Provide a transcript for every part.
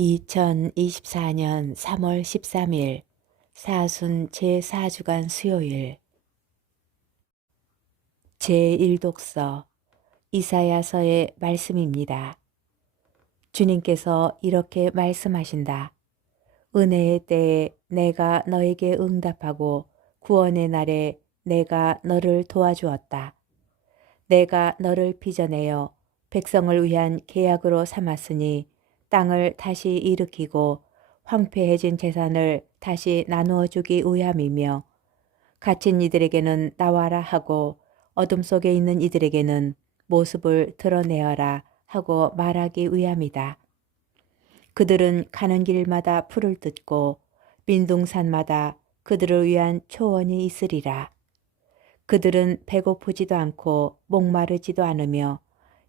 2024년 3월 13일 사순 제4주간 수요일 제1독서 이사야서의 말씀입니다. 주님께서 이렇게 말씀하신다. 은혜의 때에 내가 너에게 응답하고 구원의 날에 내가 너를 도와주었다. 내가 너를 빚어내어 백성을 위한 계약으로 삼았으니 땅을 다시 일으키고 황폐해진 재산을 다시 나누어 주기 위함이며 갇힌 이들에게는 나와라 하고 어둠 속에 있는 이들에게는 모습을 드러내어라 하고 말하기 위함이다. 그들은 가는 길마다 풀을 뜯고 민둥산마다 그들을 위한 초원이 있으리라. 그들은 배고프지도 않고 목마르지도 않으며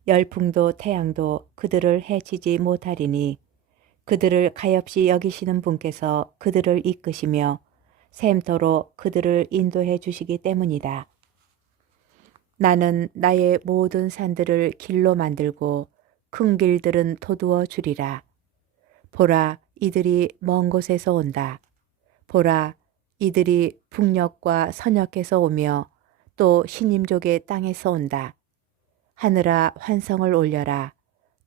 열풍도 태양도 그들을 해치지 못하리니 그들을 가엾이 여기시는 분께서 그들을 이끄시며 샘터로 그들을 인도해 주시기 때문이다. 나는 나의 모든 산들을 길로 만들고 큰 길들은 도두어 주리라. 보라, 이들이 먼 곳에서 온다. 보라, 이들이 북녘과 서녘에서 오며 또 신임족의 땅에서 온다. 하늘아 환성을 올려라.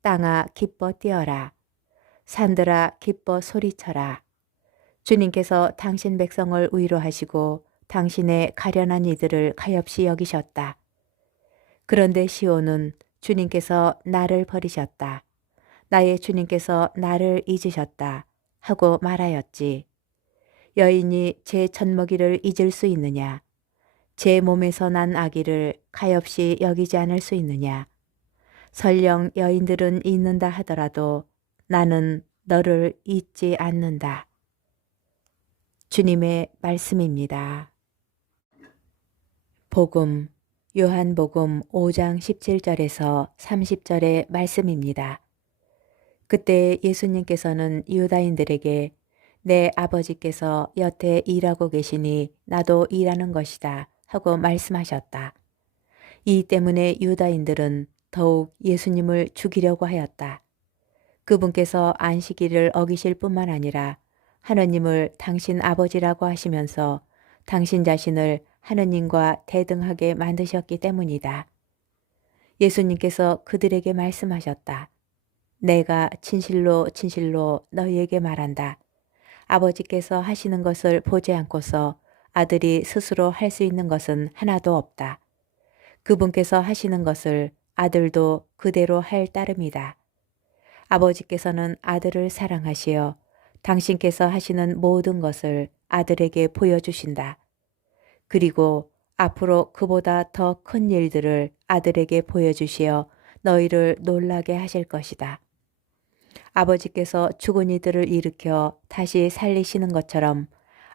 땅아 기뻐 뛰어라. 산들아 기뻐 소리쳐라. 주님께서 당신 백성을 위로하시고 당신의 가련한 이들을 가엾이 여기셨다. 그런데 시온은 주님께서 나를 버리셨다. 나의 주님께서 나를 잊으셨다 하고 말하였지. 여인이 제 젖먹이를 잊을 수 있느냐? 제 몸에서 난 아기를 가엾이 여기지 않을 수 있느냐? 설령 여인들은 잊는다 하더라도 나는 너를 잊지 않는다. 주님의 말씀입니다. 복음, 요한복음 5장 17절에서 30절의 말씀입니다. 그때 예수님께서는 유다인들에게 내 아버지께서 여태 일하고 계시니 나도 일하는 것이다 하고 말씀하셨다. 이 때문에 유다인들은 더욱 예수님을 죽이려고 하였다. 그분께서 안식일을 어기실 뿐만 아니라 하느님을 당신 아버지라고 하시면서 당신 자신을 하느님과 대등하게 만드셨기 때문이다. 예수님께서 그들에게 말씀하셨다. 내가 진실로 진실로 너희에게 말한다. 아버지께서 하시는 것을 보지 않고서 아들이 스스로 할 수 있는 것은 하나도 없다. 그분께서 하시는 것을 아들도 그대로 할 따름이다. 아버지께서는 아들을 사랑하시어 당신께서 하시는 모든 것을 아들에게 보여주신다. 그리고 앞으로 그보다 더 큰 일들을 아들에게 보여주시어 너희를 놀라게 하실 것이다. 아버지께서 죽은 이들을 일으켜 다시 살리시는 것처럼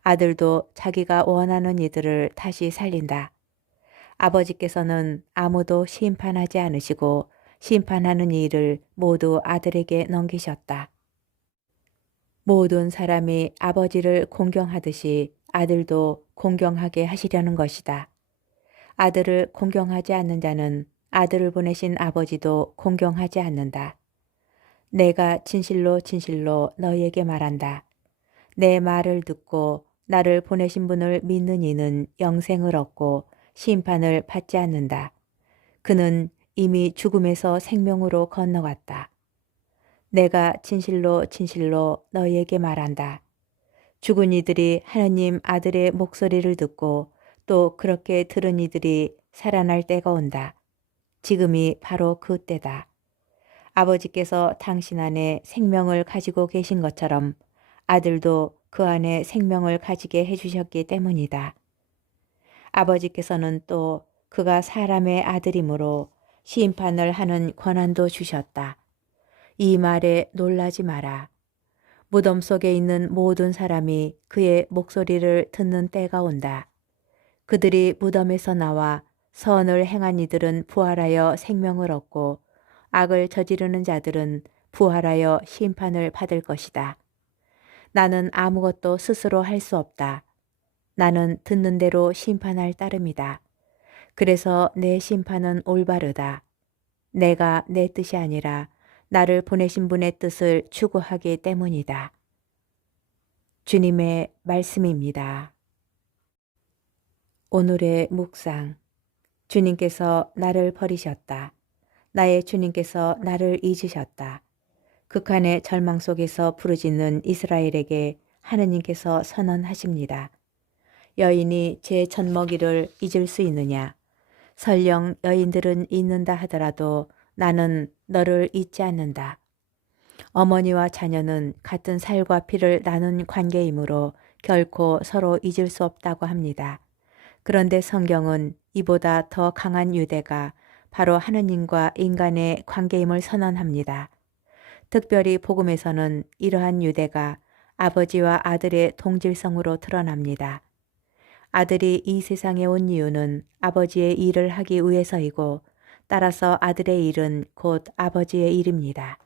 아들도 자기가 원하는 이들을 다시 살린다. 아버지께서는 아무도 심판하지 않으시고 심판하는 일을 모두 아들에게 넘기셨다. 모든 사람이 아버지를 공경하듯이 아들도 공경하게 하시려는 것이다. 아들을 공경하지 않는 자는 아들을 보내신 아버지도 공경하지 않는다. 내가 진실로 진실로 너희에게 말한다. 내 말을 듣고 나를 보내신 분을 믿는 이는 영생을 얻고 심판을 받지 않는다. 그는 이미 죽음에서 생명으로 건너갔다. 내가 진실로 진실로 너희에게 말한다. 죽은 이들이 하느님 아들의 목소리를 듣고 또 그렇게 들은 이들이 살아날 때가 온다. 지금이 바로 그 때다. 아버지께서 당신 안에 생명을 가지고 계신 것처럼 아들도 그 안에 생명을 가지게 해주셨기 때문이다. 아버지께서는 또 그가 사람의 아들이므로 심판을 하는 권한도 주셨다. 이 말에 놀라지 마라. 무덤 속에 있는 모든 사람이 그의 목소리를 듣는 때가 온다. 그들이 무덤에서 나와 선을 행한 이들은 부활하여 생명을 얻고 악을 저지르는 자들은 부활하여 심판을 받을 것이다. 나는 아무것도 스스로 할 수 없다. 나는 듣는 대로 심판할 따름이다. 그래서 내 심판은 올바르다. 내가 내 뜻이 아니라 나를 보내신 분의 뜻을 추구하기 때문이다. 주님의 말씀입니다. 오늘의 묵상. 주님께서 나를 버리셨다. 나의 주님께서 나를 잊으셨다. 극한의 절망 속에서 부르짖는 이스라엘에게 하느님께서 선언하십니다. 여인이 제 젖먹이를 잊을 수 있느냐? 설령 여인들은 잊는다 하더라도 나는 너를 잊지 않는다. 어머니와 자녀는 같은 살과 피를 나눈 관계이므로 결코 서로 잊을 수 없다고 합니다. 그런데 성경은 이보다 더 강한 유대가 바로 하느님과 인간의 관계임을 선언합니다. 특별히 복음에서는 이러한 유대가 아버지와 아들의 동질성으로 드러납니다. 아들이 이 세상에 온 이유는 아버지의 일을 하기 위해서이고 따라서 아들의 일은 곧 아버지의 일입니다.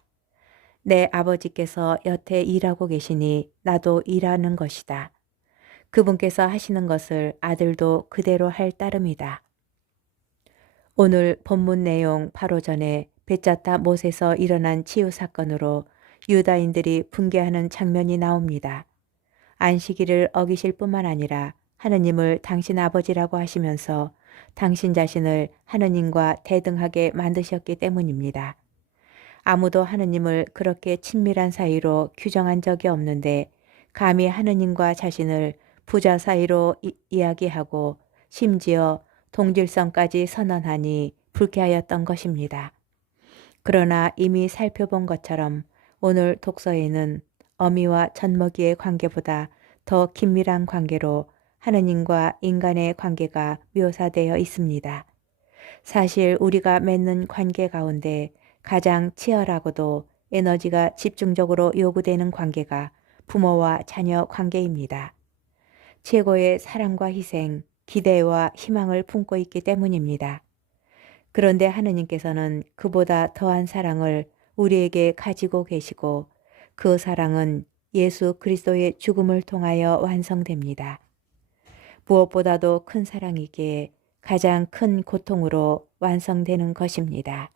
내 아버지께서 여태 일하고 계시니 나도 일하는 것이다. 그분께서 하시는 것을 아들도 그대로 할 따름이다. 오늘 본문 내용 바로 전에 베짜타 못에서 일어난 치유 사건으로 유다인들이 붕괴하는 장면이 나옵니다. 안식일을 어기실 뿐만 아니라 하느님을 당신 아버지라고 하시면서 당신 자신을 하느님과 대등하게 만드셨기 때문입니다. 아무도 하느님을 그렇게 친밀한 사이로 규정한 적이 없는데 감히 하느님과 자신을 부자 사이로 이야기하고 심지어 동질성까지 선언하니 불쾌하였던 것입니다. 그러나 이미 살펴본 것처럼 오늘 독서에는 어미와 젖먹이의 관계보다 더 긴밀한 관계로 하느님과 인간의 관계가 묘사되어 있습니다. 사실 우리가 맺는 관계 가운데 가장 치열하고도 에너지가 집중적으로 요구되는 관계가 부모와 자녀 관계입니다. 최고의 사랑과 희생, 기대와 희망을 품고 있기 때문입니다. 그런데 하느님께서는 그보다 더한 사랑을 우리에게 가지고 계시고 그 사랑은 예수 그리스도의 죽음을 통하여 완성됩니다. 무엇보다도 큰 사랑이기에 가장 큰 고통으로 완성되는 것입니다.